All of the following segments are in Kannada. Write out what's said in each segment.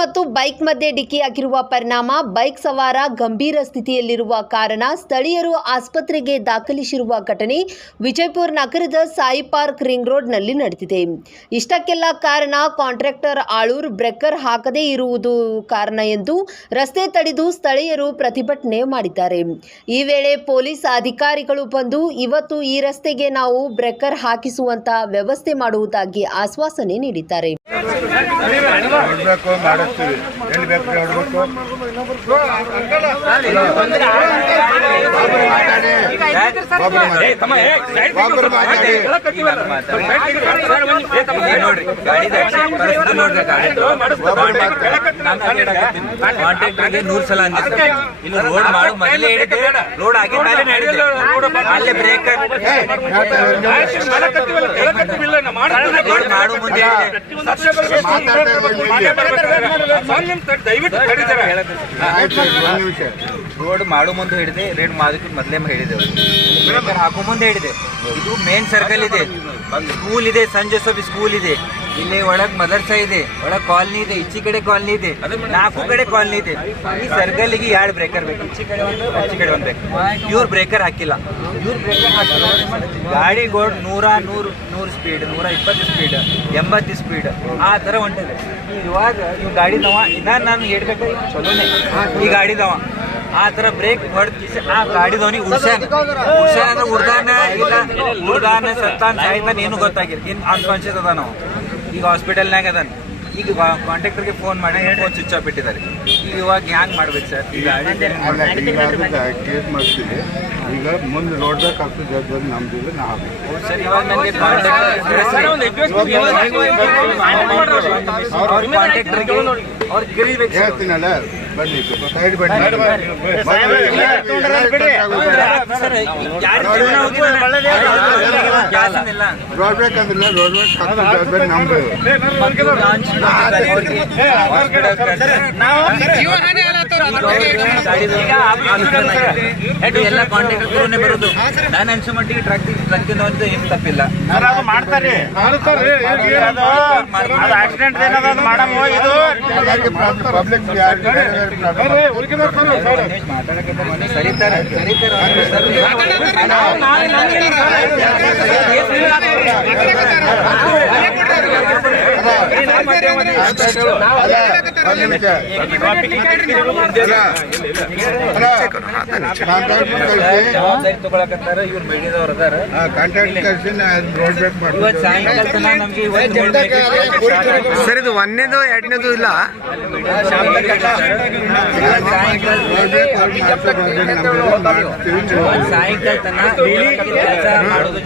ಮತ್ತು ಬೈಕ್ ಮಧ್ಯೆ ಡಿಕ್ಕಿಯಾಗಿರುವ ಪರಿಣಾಮ ಬೈಕ್ ಸವಾರ ಗಂಭೀರ ಸ್ಥಿತಿಯಲ್ಲಿರುವ ಕಾರಣ ಸ್ಥಳೀಯರು ಆಸ್ಪತ್ರೆಗೆ ದಾಖಲಿಸಿರುವ ಘಟನೆ ವಿಜಯಪುರ ನಗರದ ಸಾಯಿ ಪಾರ್ಕ್ ರಿಂಗ್ ರೋಡ್ನಲ್ಲಿ ನಡೆದಿದೆ. ಇಷ್ಟಕ್ಕೆಲ್ಲ ಕಾರಣ ಕಾಂಟ್ರಾಕ್ಟರ್ ಆಳೂರ್ ಬ್ರೇಕರ್ ಹಾಕದೇ ಇರುವುದು ಕಾರಣ ಎಂದು ರಸ್ತೆ ತಡೆದು ಸ್ಥಳೀಯರು ಪ್ರತಿಭಟನೆ ಮಾಡಿದ್ದಾರೆ. ಈ ವೇಳೆ ಪೊಲೀಸ್ ಅಧಿಕಾರಿಗಳು ಬಂದು, ಇವತ್ತು ಈ ರಸ್ತೆಗೆ ನಾವು ಬ್ರೇಕರ್ ಹಾಕಿಸುವಂತಹ ವ್ಯವಸ್ಥೆ ಮಾಡುವುದಾಗಿ ಆಶ್ವಾಸನೆ ನೀಡಿದ್ದಾರೆ. ಹೊಡ್ಬೇಕು ಮಾಡಿಸ್ತೀವಿ ಎಲ್ಲಿ ಬೇಕು ಹೊಡ್ಬೇಕು ನೂರ್ ಸಲ ಅಂದ್ರೆ ಇಲ್ಲಿ ರೋಡ್ ಮಾಡು ಮೊದಲೇ ರೋಡ್ ಅಲ್ಲೇ ಬ್ರೇಕ್ ಮಾಡು ಮುಂದೆ ದಯವಿಟ್ಟು ರೋಡ್ ಮಾಡೋ ಮುಂದೆ ಹಿಡಿದೆ ರೇಡ್ ಮಾಡೋದಕ್ಕೆ ಮೊದಲೇ ಹೇಳಿದೆವು ಹಾಕೋ ಮುಂದೆ ಹಿಡಿದೆ. ಇದು ಮೇನ್ ಸರ್ಕಲ್ ಇದೆ. ಸ್ಕೂಲ್ ಇದೆ ಸಂಜೆ ಸೊಬಿ ಸ್ಕೂಲ್ ಇದೆ. ಇಲ್ಲಿ ಒಳಗ್ ಮದರ್ಸಾ ಇದೆ ಒಳಗ್ ಕಾಲನಿ ಇದೆ ಈಚಿ ಕಡೆ ಕಾಲನಿ ಇದೆ ನಾಲ್ಕು ಕಡೆ ಕಾಲನಿ ಇದೆ. ಈ ಸರ್ಕಲ್ಗೆ ಎರಡು ಬ್ರೇಕರ್ ಬೇಕು. ಈಚಿ ಕಡೆ ಒಂದು ಆಚಿ ಕಡೆ ಒಂದು ಬೇಕು. ಇವ್ರು ಬ್ರೇಕರ್ ಹಾಕಿಲ್ಲ. ಇವ್ರು ಬ್ರೇಕರ್ ಹಾಕಿಲ್ಲ ಗೋಡ್ ನೂರ ನೂರು ನೂರು ಸ್ಪೀಡ್ ನೂರ ಇಪ್ಪತ್ತು ಸ್ಪೀಡ್ ಎಂಬತ್ತು ಸ್ಪೀಡ್ ಆ ಥರ ಹೊಂಟಿದೆ. ಇವಾಗ ಇವ್ ಗಾಡಿದವ ಇನ್ನ ನಾನು ಹೇಳ್ಬೇಕಾದ್ರೆ ಇವ್ ಚಲೋನೆ. ಈ ಗಾಡಿದವ ಆ ತರ ಬ್ರೇಕ್ ಹೊಡೆದು ಆ ಗಾಡಿದವನಿಗೆ ಉಡ್ಸ್ಯಾನ. ಉಡ್ಸ್ಯಾನ ಅಂದ್ರೆ ಉಡ್ದಾನ ಇಲ್ಲ ಉಡ್ದಾನ ಸತ್ತಾನ ಸಾಯ್ತಾನ ಏನು ಗೊತ್ತಾಗಿಲ್ಲ. ಇನ್ ಅನ್ಕಾನ್ಶಿಯಸ್ ಅದ ನಾವು ಈಗ ಹಾಸ್ಪಿಟಲ್ನಾಗ ಅದಾನ. ಈಗ ಕಾಂಟ್ರಾಕ್ಟರ್ಗೆ ಫೋನ್ ಮಾಡಿ ಫೋನ್ ಸ್ವಿಚ್ ಆಫ್ ಇಟ್ಟಿದ್ದಾರೆ. ಈಗ ಇವಾಗ ಹ್ಯಾಂಗ್ ಮಾಡ್ಬೇಕು ಸರ್ ಈಗ ಅದು ಮಾಡ್ತೀವಿ. ಈಗ ಮುಂದೆ ನೋಡ್ಬೇಕು ಆಗ್ತದೆ ಜವಾಬ್ದಾರಿ ನಾವು ನಾ ಹಾಕ್ಬೇಕು. ಸರ್ ಇವಾಗ ನನಗೆ ಅವ್ರ ಕಾಂಟ್ರಾಕ್ಟರ್ಗೆ ಅವ್ರು ಗಿರಿಬೇಕು ಹೇಳ್ತೀನಲ್ಲ. ಎಲ್ಲ ಕಾಂಟ್ಯಾಕ್ಟ್ ಬರೋದು ನಾನು ಅನ್ಸೋ ಮಟ್ಟಿಗೆ ಟ್ರಕ್ ಟ್ರಕ್ ಒಂದು ಏನು ತಪ್ಪಿಲ್ಲ ಮಾಡ್ತಾರೆ ಆಕ್ಸಿಡೆಂಟ್ ಏನದ ಮಾಡಮ್ ಇದು ಪಬ್ಲಿಕ್ ಸರ್ ಇದು ಒಂದನೇದು ಎರಡನೇದು ಇಲ್ಲ? ಸಾಯಂಕಾಲ ತನಕ ಕೆಲಸ ಮಾಡೋದು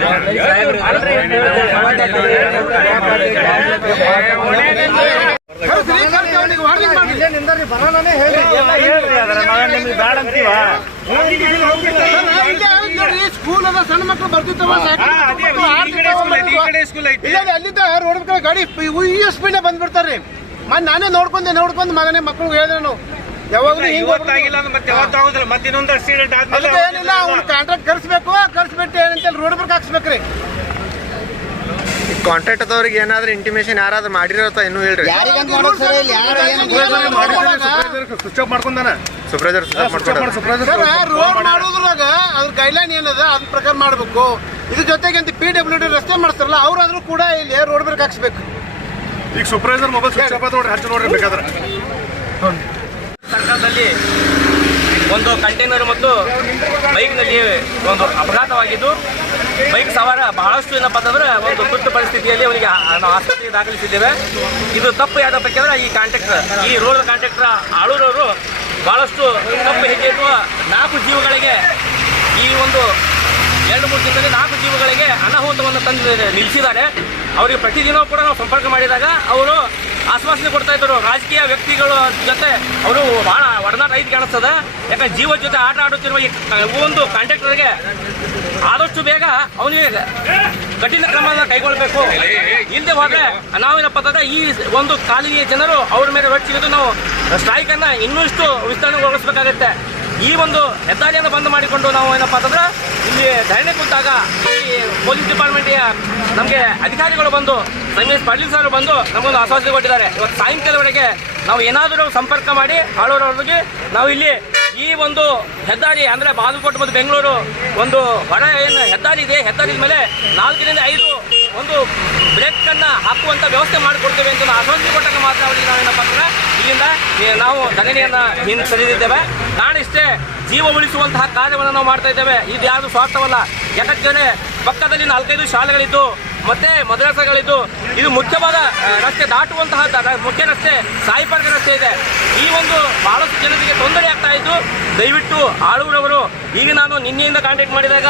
ಜವಾಬ್ದಾರಿ ಸ್ಕೂಲ್ ಅದ ಸಣ್ಣ ಮಕ್ಕಳು ಬರ್ತಿರ್ತಾವ ಅಲ್ಲಿದ್ದ ರೋಡ್ ಕಡೆ ಗಾಡಿ ಈ ಸ್ಪೀಡ್ ಬಂದ್ಬಿಡ್ತಾರ್ರಿ ಮತ್ತೆ ನಾನೇ ನೋಡ್ಕೊಂಡೆ ನೋಡ್ಕೊಂಡು ಮಗನೇ ಮಕ್ಳು ಹೇಳಿದೆ ನಾನು. ಯಾವಾಗಲೂ ಹಿಂಗ್ ಇವತ್ತಾಗಿಲ್ಲ ಅಂದ್ರೆ ಮತ್ತೆ ಯಾವತ್ತಾಗುದಿಲ್ಲ ಮತ್ತೆ ಇನ್ನೊಂದು ಆಕ್ಸಿಡೆಂಟ್ ಆದ್ಮೇಲೆ ಏನಿಲ್ಲ ಅವ್ನು ಕಾಂಟ್ರಾಕ್ಟ್ ಕರ್ಸ್ಬೇಕು ಕರ್ಸ್ಬಿಟ್ಟು ಏನಂತ ರೋಡ್ ಬರ್ಕ್ ಹಾಕ್ಸ್ಬೇಕ್ರಿ. ಕಾಂಟ್ರಾಕ್ಟ್ ಅದವ್ರಿಗೆ ಏನಾದ್ರೂ ಇಂಟಿಮೇಷನ್ ಯಾರಾದ್ರೂ ಮಾಡಿರತ್ತ ಇನ್ನೂ ಹೇಳ್ರಿ. ಸ್ವಿಚ್ ಆಫ್ ಮಾಡ್ಕೊಂಡಾನ ಮಾಡ್ಕೊಡ್ರಿ ರೋಡ್ ಮಾಡೋದ್ರಾಗ ಅದ್ರ ಗೈಡ್ಲೈನ್ ಏನದ? ಅದ್ರ ಪ್ರಕಾರ ಮಾಡ್ಬೇಕು. ಇದ್ರ ಜೊತೆಗೆ ಅಂತ ಪಿ ಡಬ್ಲ್ಯೂ ಡಿ ರಸ್ತೆ ಮಾಡ್ತಾರಲ್ಲ ಅವ್ರಾದ್ರೂ ಕೂಡ ಇಲ್ಲಿ ರೋಡ್ ಬ್ರೇಕ್ ಹಾಕ್ಸ್ಬೇಕು. ಈಗ ಸೂಪರ್ವೈಸರ್ ಮೊಬೈಲ್ ಸ್ವಿಚ್ ಆಫ್ ನೋಡ್ರಿ ಹಚ್ಚಿ ನೋಡ್ರಿ ಬೇಕಾದ್ರೆ. ಸರ್ಕಾರದಲ್ಲಿ ಒಂದು ಕಂಟೈನರ್ ಮತ್ತು ಬೈಕ್ನಲ್ಲಿ ಒಂದು ಅಪಘಾತವಾಗಿದ್ದು, ಬೈಕ್ ಸವಾರ ಬಹಳಷ್ಟು ಏನಪ್ಪ ಅಂತಂದ್ರೆ ಒಂದು ತುರ್ತು ಪರಿಸ್ಥಿತಿಯಲ್ಲಿ ಅವರಿಗೆ ಆಸ್ಪತ್ರೆಗೆ ದಾಖಲಿಸಿದ್ದೇವೆ. ಇದು ತಪ್ಪು ಯಾಕಪ್ಪ ಯಾಕಂದ್ರೆ ಈ ಕಾಂಟ್ರಾಕ್ಟರ್ ಈ ರೋಡ್ ಕಾಂಟ್ರಾಕ್ಟರ್ ಆಳೂರವರು ಬಹಳಷ್ಟು ತಪ್ಪು ಹೆಜ್ಜೆ ಇರುವ ನಾಲ್ಕು ಜೀವಗಳಿಗೆ ಈ ಒಂದು ಎರಡು ಮೂರು ದಿನದಲ್ಲಿ ನಾಲ್ಕು ಜೀವಗಳಿಗೆ ಅನಾಹುತವನ್ನು ತಂದು ನಿಲ್ಲಿಸಿದ್ದಾರೆ. ಅವರಿಗೆ ಪ್ರತಿದಿನ ಕೂಡ ನಾವು ಸಂಪರ್ಕ ಮಾಡಿದಾಗ ಅವರು ಆಶ್ವಾಸನೆ ಕೊಡ್ತಾ ಇದ್ದರು. ರಾಜಕೀಯ ವ್ಯಕ್ತಿಗಳ ಜೊತೆ ಅವರು ಬಹಳ ಒಡನಾಟ ಐದು ಕಾಣಿಸ್ತದ. ಯಾಕಂದ್ರೆ ಜೀವ ಜೊತೆ ಆಟ ಆಡುತ್ತಿರುವ ಈ ಒಂದು ಕಾಂಟ್ರಾಕ್ಟರ್ಗೆ ಆದಷ್ಟು ಬೇಗ ಅವನಿಗೆ ಕಠಿಣ ಕ್ರಮವನ್ನು ಕೈಗೊಳ್ಳಬೇಕು. ಇಲ್ಲದೆ ಹೋದ್ರೆ ನಾವೇನಪ್ಪ ಅಂದ್ರೆ ಈ ಒಂದು ಕಾಲನಿಯ ಜನರು ಅವ್ರ ಮೇಲೆ ರೊಚ್ಚಿಗಿದ್ದು ನಾವು ಸ್ಟ್ರೈಕ್ ಅನ್ನ ಇನ್ನಷ್ಟು ವಿಸ್ತರಣೆಗೊಳಿಸಬೇಕಾಗತ್ತೆ. ಈ ಒಂದು ಹೆದ್ದಾರಿಯನ್ನು ಬಂದ್ ಮಾಡಿಕೊಂಡು ನಾವು ಏನಪ್ಪ ಅಂತಂದ್ರೆ ಇಲ್ಲಿ ಧರಣಿ ಕುಂತಾಗ ಈ ಪೊಲೀಸ್ ಡಿಪಾರ್ಟ್ಮೆಂಟ್ ನಮಗೆ ಅಧಿಕಾರಿಗಳು ಬಂದು ರಮೇಶ್ ಪಾಟೀಲ್ ಸರ್ ಬಂದು ನಮಗೊಂದು ಆಶ್ವಾಸನೆ ಕೊಟ್ಟಿದ್ದಾರೆ. ಇವತ್ತು ಸಾಯಂಕಾಲವರೆಗೆ ನಾವು ಏನಾದರೂ ಸಂಪರ್ಕ ಮಾಡಿ ಆಳೂರವ್ರಿಗೆ ನಾವು ಇಲ್ಲಿ ಈ ಒಂದು ಹೆದ್ದಾರಿ ಅಂದರೆ ಬಾಗಲಕೋಟೆ ಮತ್ತು ಬೆಂಗಳೂರು ಒಂದು ಹೊರ ಏನು ಹೆದ್ದಾರಿ ಇದೆ ಹೆದ್ದಾರಿ ಮೇಲೆ ನಾಲ್ಕರಿಂದ ಐದು ಒಂದು ಬ್ರೇಕ್ ಬ್ರೇಕನ್ನು ಹಾಕುವಂಥ ವ್ಯವಸ್ಥೆ ಮಾಡಿಕೊಡ್ತೇವೆ ಅಂತ ಆಶ್ವಾಸನೆ ಕೊಟ್ಟಾಗ ಮಾತ್ರ ಅವರಿಗೆ ನಾವೇನಪ್ಪ ಅಂದ್ರೆ ಈ ನಾವು ಧರಣಿಯನ್ನು ಹಿಂದೆ ಸರಿದಿದ್ದೇವೆ. ನಾನಿಷ್ಟೇ ಜೀವ ಉಳಿಸುವಂತಹ ಕಾರ್ಯವನ್ನು ನಾವು ಮಾಡ್ತಾ ಇದ್ದೇವೆ. ಇದು ಯಾವುದು ಸ್ವಾರ್ಥವಲ್ಲ. ಯಾಕಂತೇಳಿ ಪಕ್ಕದಲ್ಲಿ ನಾಲ್ಕೈದು ಶಾಲೆಗಳಿದ್ದು, ಮತ್ತೆ ಮದ್ರಸೆಗಳಿದ್ದು, ಇದು ಮುಖ್ಯವಾದ ರಸ್ತೆ ದಾಟುವಂತಹ ಮುಖ್ಯ ರಸ್ತೆ ಸಾಯಿಪಾರ್ಕ ರಸ್ತೆ ಇದೆ. ಈ ಒಂದು ಬಹಳಷ್ಟು ಜನರಿಗೆ ತೊಂದರೆ ಆಗ್ತಾ ಇದ್ದು, ದಯವಿಟ್ಟು ಆಳೂರವರು, ಈಗ ನಾನು ನಿನ್ನೆಯಿಂದ ಕಾಂಟ್ಯಾಕ್ಟ್ ಮಾಡಿದಾಗ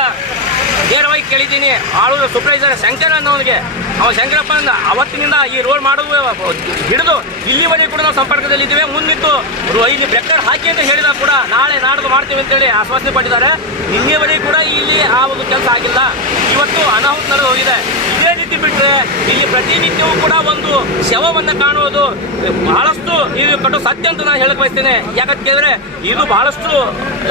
ನೇರವಾಗಿ ಕೇಳಿದ್ದೀನಿ. ಆಳೂರು ಸೂಪರ್ವೈಸರ್ ಶಂಕರ್ ಅನ್ನೋನಿಗೆ. ಅವ ಶಂಕರಪ್ಪ ಅವತ್ತಿನಿಂದ ಈ ರೋಡ್ ಮಾಡುವ ಹಿಡಿದು ಇಲ್ಲಿವರೆಗೂ ಕೂಡ ನಾವು ಸಂಪರ್ಕದಲ್ಲಿದ್ದೇವೆ ಮುಂದಿತ್ತು ರೋ- ಇಲ್ಲಿ ಬೆಕ್ಕರ್ ಹಾಕಿ ಅಂತ ಹೇಳಿದ ಕೂಡ ನಾಳೆ ನಾಡ್ದು ಮಾಡ್ತೀವಿ ಅಂತೇಳಿ ಆಶ್ವಾಸನೆ ಪಟ್ಟಿದ್ದಾರೆ. ಇಲ್ಲಿವರೆಗೆ ಕೂಡ ಇಲ್ಲಿ ಆ ಒಂದು ಕೆಲಸ ಆಗಿಲ್ಲ. ಇವತ್ತು ಅನಾಹುತ ನಡೆದು ಹೋಗಿದೆ. ಇದೇ ರೀತಿ ಬಿಟ್ಟರೆ ಇಲ್ಲಿ ಪ್ರತಿನಿತ್ಯವೂ ಕೂಡ ಒಂದು ಶವವನ್ನು ಕಾಣುವುದು ಬಹಳಷ್ಟು ಇದು ಕಟ್ಟು ಸತ್ಯ ಅಂತ ನಾನು ಹೇಳಕ್ ಬಯಸ್ತೇನೆ. ಯಾಕಂತ ಕೇಳಿದ್ರೆ ಇದು ಬಹಳಷ್ಟು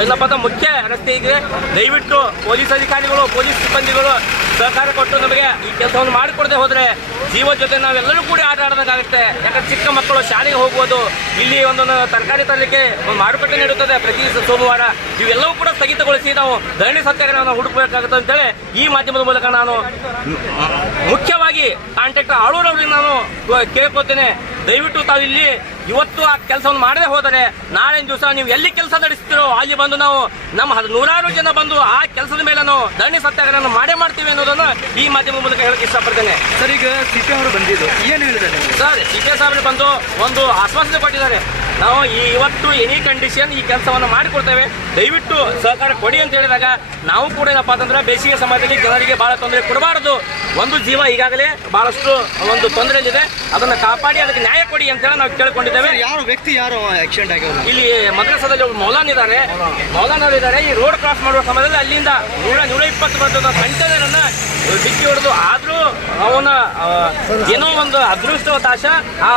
ಏನಪ್ಪ ಅಂತ ಮುಖ್ಯ ರಸ್ತೆ ಇದೆ. ದಯವಿಟ್ಟು ಪೊಲೀಸ್ ಅಧಿಕಾರಿಗಳು, ಪೊಲೀಸ್ ಸಿಬ್ಬಂದಿಗಳು ಸಹಕಾರ ಕೊಟ್ಟು ನಮಗೆ ಈ ಕೆಲಸವನ್ನು ಮಾಡಿಕೊಡದೆ ಹೋದ್ರೆ ಜೀವ ಜೊತೆ ನಾವೆಲ್ಲರೂ ಕೂಡ ಆಟ ಆಡೋದಾಗುತ್ತೆ ಯಾಕಂದ್ರೆ ಚಿಕ್ಕ ಮಕ್ಕಳು ಶಾಲೆಗೆ ಹೋಗುವುದು ಇಲ್ಲಿ ಒಂದೊಂದು ತರಕಾರಿ ತರಲಿಕ್ಕೆ ಒಂದು ಮಾರುಕಟ್ಟೆ ನೀಡುತ್ತದೆ. ಪ್ರತಿ ಸೋಮವಾರ ಇವೆಲ್ಲವೂ ಕೂಡ ಸ್ಥಗಿತಗೊಳಿಸಿ ನಾವು ಧರಣಿ ಸತ್ಯಾಗ್ರಹವನ್ನು ಹುಡುಕಬೇಕಾಗುತ್ತೆ ಅಂತೇಳಿ ಈ ಮಾಧ್ಯಮದ ಮೂಲಕ ನಾನು ಮುಖ್ಯವಾಗಿ ಕಾಂಟ್ರಾಕ್ಟರ್ ಆಳೂರವ್ರಿಗೆ ನಾನು ಕೇಳ್ಕೊತೇನೆ. ದಯವಿಟ್ಟು ತಾವು ಇಲ್ಲಿ ಇವತ್ತು ಆ ಕೆಲಸವನ್ನು ಮಾಡದೆ ಹೋದರೆ ನಾಳೆ ದಿವಸ ನೀವು ಎಲ್ಲಿ ಕೆಲಸ ನಡೆಸ್ತೀರೋ ಅಲ್ಲಿ ಬಂದು ನಾವು ನಮ್ಮ ನೂರಾರು ಜನ ಬಂದು ಆ ಕೆಲಸದ ಮೇಲೆ ನಾವು ದಣಿ ಸತ್ಯಾಗ್ರಹ ಮಾಡೇ ಮಾಡ್ತೀವಿ ಅನ್ನೋದನ್ನು ಈ ಮಾಧ್ಯಮ ಮೂಲಕ ಹೇಳಕ್ಕೆ ಇಷ್ಟಪಡ್ತೇನೆ. ಸರ್ ಈಗ ಸಿ ಪಿ ಅವರು ಬಂದಿದ್ದು ಏನು ಹೇಳಿದ್ದಾರೆ ಸರ್ ಸಿ ಪಿ ಅವರು ಬಂದು ಒಂದು ಆಶ್ವಾಸನೆ ಕೊಟ್ಟಿದ್ದಾರೆ. ನಾವು ಈ ಇವತ್ತು ಎನಿ ಕಂಡೀಷನ್ ಈ ಕೆಲಸವನ್ನು ಮಾಡಿಕೊಡ್ತೇವೆ. ದಯವಿಟ್ಟು ಸಹಕಾರ ಕೊಡಿ ಅಂತ ಹೇಳಿದಾಗ ನಾವು ಕೂಡ ಏನಪ್ಪಾ ಅಂತಂದ್ರೆ ಬೇಸಿಗೆ ಸಮಯದಲ್ಲಿ ಜನರಿಗೆ ಬಹಳ ತೊಂದರೆ ಕೊಡಬಾರದು. ಒಂದು ಜೀವ ಈಗಾಗಲೇ ಬಹಳಷ್ಟು ಒಂದು ತೊಂದರೆಯಲ್ಲಿದೆ. ಅದನ್ನ ಕಾಪಾಡಿ ಅದಕ್ಕೆ ನ್ಯಾಯ ಕೊಡಿ ಅಂತ ಹೇಳಿ ನಾವು ಕೇಳ್ಕೊಂಡಿದ್ದೇವೆ. ಯಾರು ವ್ಯಕ್ತಿ ಯಾರು ಆಕ್ಸಿಡೆಂಟ್ ಆಗಿ ಇಲ್ಲಿ ಮದ್ರಸದಲ್ಲಿ ಒಬ್ಬ ಮೌಲಾನ್ ಇದ್ದಾರೆ ಮೌಲಾನ್ ಅವರು ಇದ್ದಾರೆ ಈ ರೋಡ್ ಕ್ರಾಸ್ ಮಾಡುವ ಸಮಯದಲ್ಲಿ ಅಲ್ಲಿಂದ ನೂರ ನೂರ ಇಪ್ಪತ್ತು ಬಂದ ಕಂಟೈನರ್ ಅನ್ನ ಡಿಕ್ಕಿ ಹೊಡೆದು ಆದ್ರೂ ಅವನ ಏನೋ ಒಂದು ಅದೃಷ್ಟವತಾಶ ಆ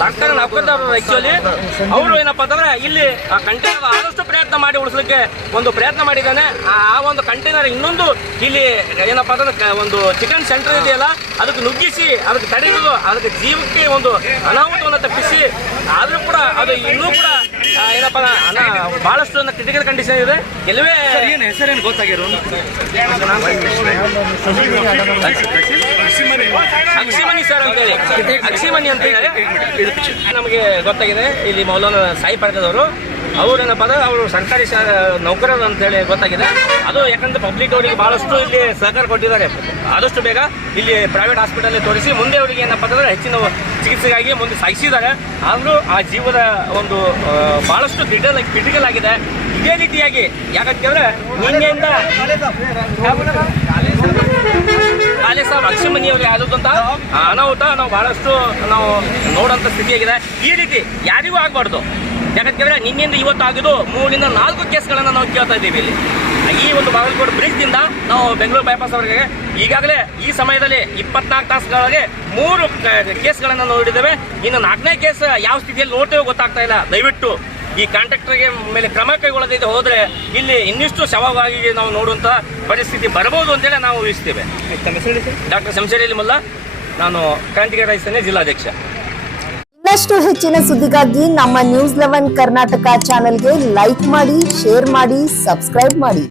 ಸರ್ಕಾರ ನೌಕರದಾರರು ಆಕ್ಚುಲಿ ಅವರು ಏನಪ್ಪಾ ಅಂತಂದ್ರೆ ಇಲ್ಲಿ ಆ ಕಂಟೈನರ್ ಆದಷ್ಟು ಪ್ರಯತ್ನ ಮಾಡಿ ಉಳಿಸ್ಲಿಕ್ಕೆ ಒಂದು ಪ್ರಯತ್ನ ಮಾಡಿದ್ದಾನೆ. ಆ ಒಂದು ಕಂಟೈನರ್ ಇನ್ನೊಂದು ಇಲ್ಲಿ ಏನಪ್ಪಾ ಅಂತಂದ್ರೆ ಒಂದು ಚಿಕನ್ ಸೆಂಟರ್ ಇದೆಯಲ್ಲ ಅದಕ್ಕೆ ನುಗ್ಗಿಸಿ ಅದಕ್ಕೆ ತಡೆದು ಅದಕ್ಕೆ ಜೀವಕ್ಕೆ ಒಂದು ಅನಾಹುತವನ್ನು ತಪ್ಪಿಸಿ ಆದ್ರೂ ಕೂಡ ಅದು ಇನ್ನೂ ಕೂಡ ಏನಪ್ಪ ಬಹಳಷ್ಟು ಕ್ರಿಟಿಕಲ್ ಕಂಡೀಷನ್ ಇದೆ. ಎಲ್ಲವೇ ಏನು ಹೆಸರೇನು ಗೊತ್ತಾಗಿರೋ ಅಕ್ಷಿಮಣಿ ಸರ್ ಅಂತ ಹೇಳಿ ಅಕ್ಷಿಮಣಿ ಅಂತ ಹೇಳಿ ನಮಗೆ ಗೊತ್ತಾಗಿದೆ, ಇಲ್ಲಿ ಮೌಲಾನ ಸಾಯಿ ಪಡೆದವರು ಅವ್ರೇನಪ್ಪ ಅಂದ್ರೆ ಅವರು ಸರ್ಕಾರಿ ನೌಕರರು ಅಂತ ಹೇಳಿ ಗೊತ್ತಾಗಿದೆ. ಅದು ಯಾಕಂದ್ರೆ ಪಬ್ಲಿಕ್ ಅವರಿಗೆ ಬಹಳಷ್ಟು ಇಲ್ಲಿ ಸಹಕಾರ ಕೊಟ್ಟಿದ್ದಾರೆ. ಆದಷ್ಟು ಬೇಗ ಇಲ್ಲಿ ಪ್ರೈವೇಟ್ ಹಾಸ್ಪಿಟಲ್ ತೋರಿಸಿ ಮುಂದೆ ಅವರಿಗೆ ಏನಪ್ಪ ಅಂತಂದ್ರೆ ಹೆಚ್ಚಿನ ಚಿಕಿತ್ಸೆಗಾಗಿ ಮುಂದೆ ಸಾಗಿಸಿದ್ದಾರೆ ಆದರೂ ಆ ಜೀವದ ಒಂದು ಬಹಳಷ್ಟು ಕ್ರಿಟಿಕಲ್ ಕ್ರಿಟಿಕಲ್ ಆಗಿದೆ. ಇದೇ ರೀತಿಯಾಗಿ ಯಾಕಂತಂದ್ರೆ ನಿನ್ನೆಯಿಂದ ಅಕ್ಷಮನಿ ಅನಾಹುತ, ನಾವು ಬಹಳಷ್ಟು ನಾವು ನೋಡೋಂಥ ಸ್ಥಿತಿಯಾಗಿದೆ. ಈ ರೀತಿ ಯಾರಿಗೂ ಆಗಬಾರ್ದು. ಯಾಕಂತಂದ್ರೆ ನಿನ್ನೆಯಿಂದ ಇವತ್ತು ಆಗಿದ್ದು ಮೂರಿಂದ ನಾಲ್ಕು ಕೇಸ್ಗಳನ್ನು ನಾವು ಕೇಳ್ತಾ ಇದ್ದೀವಿ ಇಲ್ಲಿ. ಈ ಒಂದು ಬಾಗಲಕೋಟೆ ಬ್ರಿಡ್ಜ್ನಿಂದ ನಾವು ಬೆಂಗಳೂರು ಬೈಪಾಸ್ ಅವರಿಗೆ ಈಗಾಗಲೇ ಈ ಸಮಯದಲ್ಲಿ ಇಪ್ಪತ್ನಾಲ್ಕು ತಾಸುಗಳಿಗೆ ಮೂರು ಕೇಸ್ಗಳನ್ನು ನೋಡಿದ್ದೇವೆ. ಇನ್ನು ನಾಲ್ಕನೇ ಕೇಸ್ ಯಾವ ಸ್ಥಿತಿಯಲ್ಲಿ ನೋಡ್ತೇವೆ ಗೊತ್ತಾಗ್ತಾ ಇಲ್ಲ. ದಯವಿಟ್ಟು ಈ ಕಾಂಟ್ರಾಕ್ಟರ್ಗೆ ಮೇಲೆ ಕ್ರಮ ಕೈಗೊಳ್ಳದಿದ್ದು ಹೋದ್ರೆ ಇಲ್ಲಿ ಇನ್ನಿಷ್ಟು ಶವವಾಗಿ ನಾವು ನೋಡುವಂತ ಪರಿಸ್ಥಿತಿ ಬರಬಹುದು ಅಂತೇಳಿ ನಾವು ಊಹಿಸ್ತೇವೆ ಡಾಕ್ಟರ್ ಶಂಶೇರಿ ಮುಲ್ಲಾ ನಾನು ಕ್ರಾಂತಿಕಾರಿ ರೈತನೇ ಜಿಲ್ಲಾಧ್ಯಕ್ಷ. ಇನ್ನಷ್ಟು ಹೆಚ್ಚಿನ ಸುದ್ದಿಗಾಗಿ ನಮ್ಮ ನ್ಯೂಸ್ ಲೆವೆನ್ ಕರ್ನಾಟಕ ಚಾನೆಲ್ಗೆ ಲೈಕ್ ಮಾಡಿ ಶೇರ್ ಮಾಡಿ ಸಬ್ಸ್ಕ್ರೈಬ್ ಮಾಡಿ.